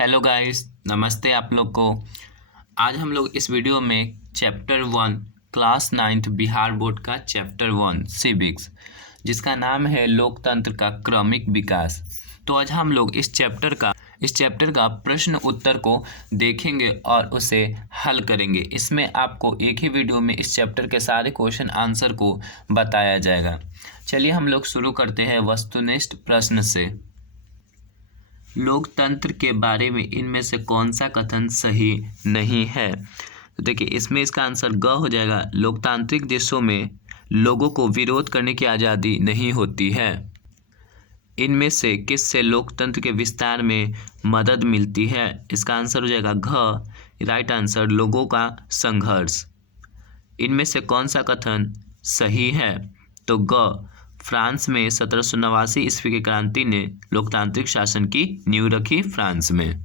Hello guys, नमस्ते आप लोग को। आज हम लोग इस वीडियो में chapter 1 class 9th Bihar board का चैप्टर 1 सिविक्स, जिसका नाम है लोकतंत्र का क्रमिक विकास। तो आज हम लोग इस चैप्टर का प्रश्न उत्तर को देखेंगे और उसे हल करेंगे। इसमें आपको एक ही वीडियो में इस चैप्टर के सारे क्वेश्चन आंसर को बताया जाएगा। चलिए हम लोग शुरू करते हैं वस्तुनिष्ठ प्रश्न से। लोकतंत्र के बारे में इनमें से कौन सा कथन सही नहीं है? तो देखिए, इसमें इसका आंसर ग हो जाएगा। लोकतांत्रिक देशों में लोगों को विरोध करने की आज़ादी नहीं होती है। इनमें से किससे लोकतंत्र के विस्तार में मदद मिलती है? इसका आंसर हो जाएगा घ। राइट आंसर लोगों का संघर्ष। इनमें से कौन सा कथन सही है? तो ग। फ्रांस में 1789 ईस्वी की क्रांति ने लोकतांत्रिक शासन की नींव रखी फ्रांस में।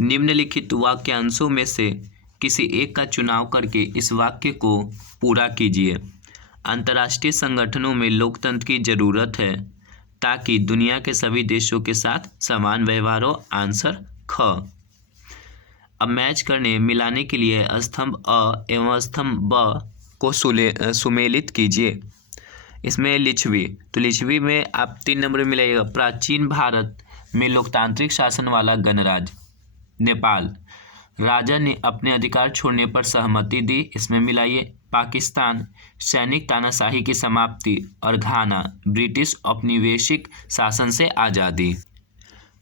निम्नलिखित वाक्यांशों में से किसी एक का चुनाव करके इस वाक्य को पूरा कीजिए। अंतर्राष्ट्रीय संगठनों में लोकतंत्र की जरूरत है ताकि दुनिया के सभी देशों के साथ समान व्यवहार हो। आंसर ख। अब मैच करने मिलाने के लिए स्तंभ अ एवं स्तंभ ब को सुमेलित कीजिए। इसमें लिच्छवी, तो लिच्छवी में आप 3 नंबर मिलाइएगा। प्राचीन भारत में लोकतांत्रिक शासन वाला गणराज्य नेपाल, राजा ने अपने अधिकार छोड़ने पर सहमति दी। इसमें मिलाइए। पाकिस्तान, सैनिक तानाशाही की समाप्ति। और घाना, ब्रिटिश औपनिवेशिक शासन से आज़ादी।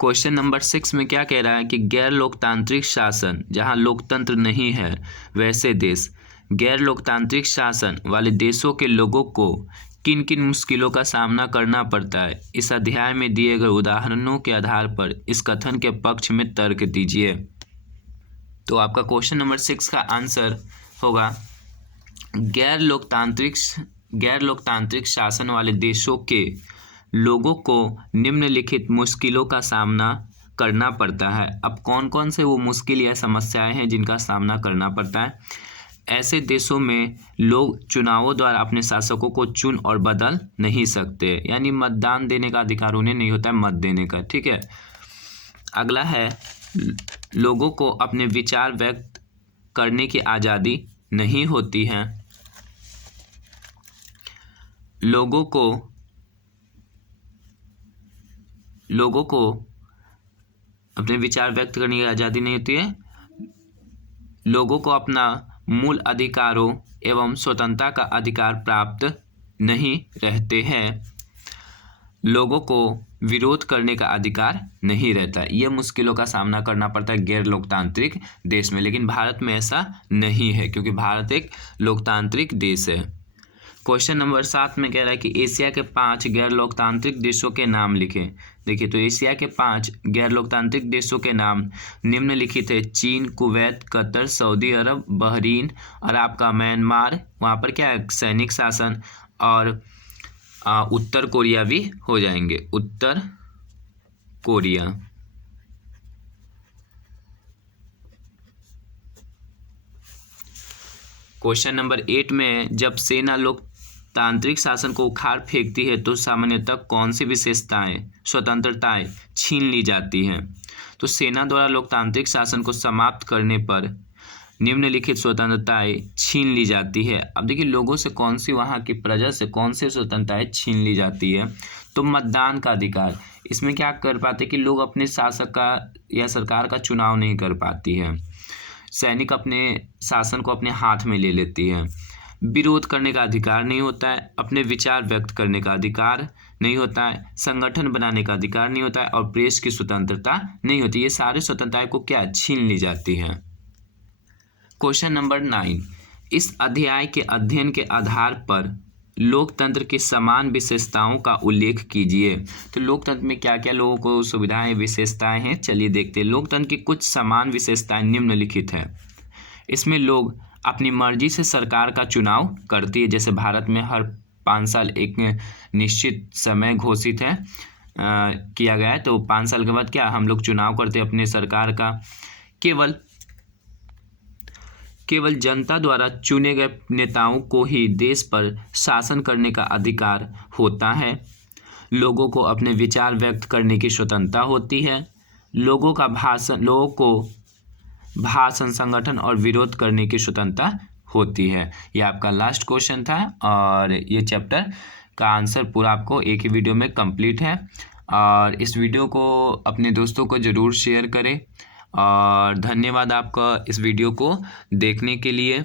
क्वेश्चन नंबर 6 में क्या कह रहा है कि गैर लोकतांत्रिक शासन, जहां लोकतंत्र नहीं है वैसे देश, गैर लोकतांत्रिक शासन वाले देशों के लोगों को किन किन मुश्किलों का सामना करना पड़ता है? इस अध्याय में दिए गए उदाहरणों के आधार पर इस कथन के पक्ष में तर्क दीजिए। तो आपका क्वेश्चन नंबर 6 का आंसर होगा गैर लोकतांत्रिक शासन वाले देशों के लोगों को निम्नलिखित मुश्किलों का सामना करना पड़ता है। अब कौन कौन से वो मुश्किल या समस्याएं हैं जिनका सामना करना पड़ता है? ऐसे देशों में लोग चुनावों द्वारा अपने शासकों को चुन और बदल नहीं सकते, यानी मतदान देने का अधिकार उन्हें नहीं होता है, मत देने का। ठीक है। अगला है लोगों को अपने विचार व्यक्त करने की आज़ादी नहीं होती है। लोगों को अपने विचार व्यक्त करने की आज़ादी नहीं होती है। लोगों को अपना मूल अधिकारों एवं स्वतंत्रता का अधिकार प्राप्त नहीं रहते हैं। लोगों को विरोध करने का अधिकार नहीं रहता। यह मुश्किलों का सामना करना पड़ता है गैर लोकतांत्रिक देश में, लेकिन भारत में ऐसा नहीं है क्योंकि भारत एक लोकतांत्रिक देश है। क्वेश्चन नंबर 7 में कह रहा है कि एशिया के 5 गैर लोकतांत्रिक देशों के नाम लिखें। देखिए, तो एशिया के 5 गैर लोकतांत्रिक देशों के नाम निम्नलिखित है। चीन, कुवैत, कतर, सऊदी अरब, बहरीन और आपका म्यांमार, वहाँ पर क्या है सैनिक शासन, और उत्तर कोरिया भी हो जाएंगे। उत्तर कोरिया। क्वेश्चन नंबर 8 में जब सेना लोकतांत्रिक शासन को उखाड़ फेंकती है तो सामान्यतः कौन सी विशेषताएं, स्वतंत्रताएं छीन ली जाती हैं? तो सेना द्वारा लोकतांत्रिक शासन को समाप्त करने पर निम्नलिखित स्वतंत्रताएं छीन ली जाती है। अब देखिए, लोगों से कौन सी, वहाँ की प्रजा से कौन सी स्वतंत्रताएं छीन ली जाती है? तो मतदान का अधिकार। इसमें क्या कर पाते कि लोग अपने शासक का या सरकार का चुनाव नहीं कर पाती है। सैनिक अपने शासन को अपने हाथ में ले लेती है। विरोध करने का अधिकार नहीं होता है। अपने विचार व्यक्त करने का अधिकार नहीं होता है। संगठन बनाने का अधिकार नहीं होता है। और प्रेस की स्वतंत्रता नहीं होती। ये सारी स्वतंत्रताएं को क्या छीन ली जाती हैं। क्वेश्चन नंबर 9, इस अध्याय के अध्ययन के आधार पर लोकतंत्र की समान विशेषताओं का उल्लेख कीजिए। तो लोकतंत्र में क्या क्या लोगों को सुविधाएं, विशेषताएं हैं, चलिए देखते हैं। लोकतंत्र की कुछ समान विशेषताएं निम्नलिखित हैं। इसमें लोग अपनी मर्जी से सरकार का चुनाव करती है। जैसे भारत में हर 5 साल एक निश्चित समय घोषित है किया गया है, तो 5 साल के बाद क्या हम लोग चुनाव करते हैं अपने सरकार का। केवल जनता द्वारा चुने गए नेताओं को ही देश पर शासन करने का अधिकार होता है। लोगों को अपने विचार व्यक्त करने की स्वतंत्रता होती है। लोगों को भाषण, संगठन और विरोध करने की स्वतंत्रता होती है। यह आपका लास्ट क्वेश्चन था और ये चैप्टर का आंसर पूरा आपको एक ही वीडियो में कंप्लीट है। और इस वीडियो को अपने दोस्तों को ज़रूर शेयर करें और धन्यवाद आपका इस वीडियो को देखने के लिए।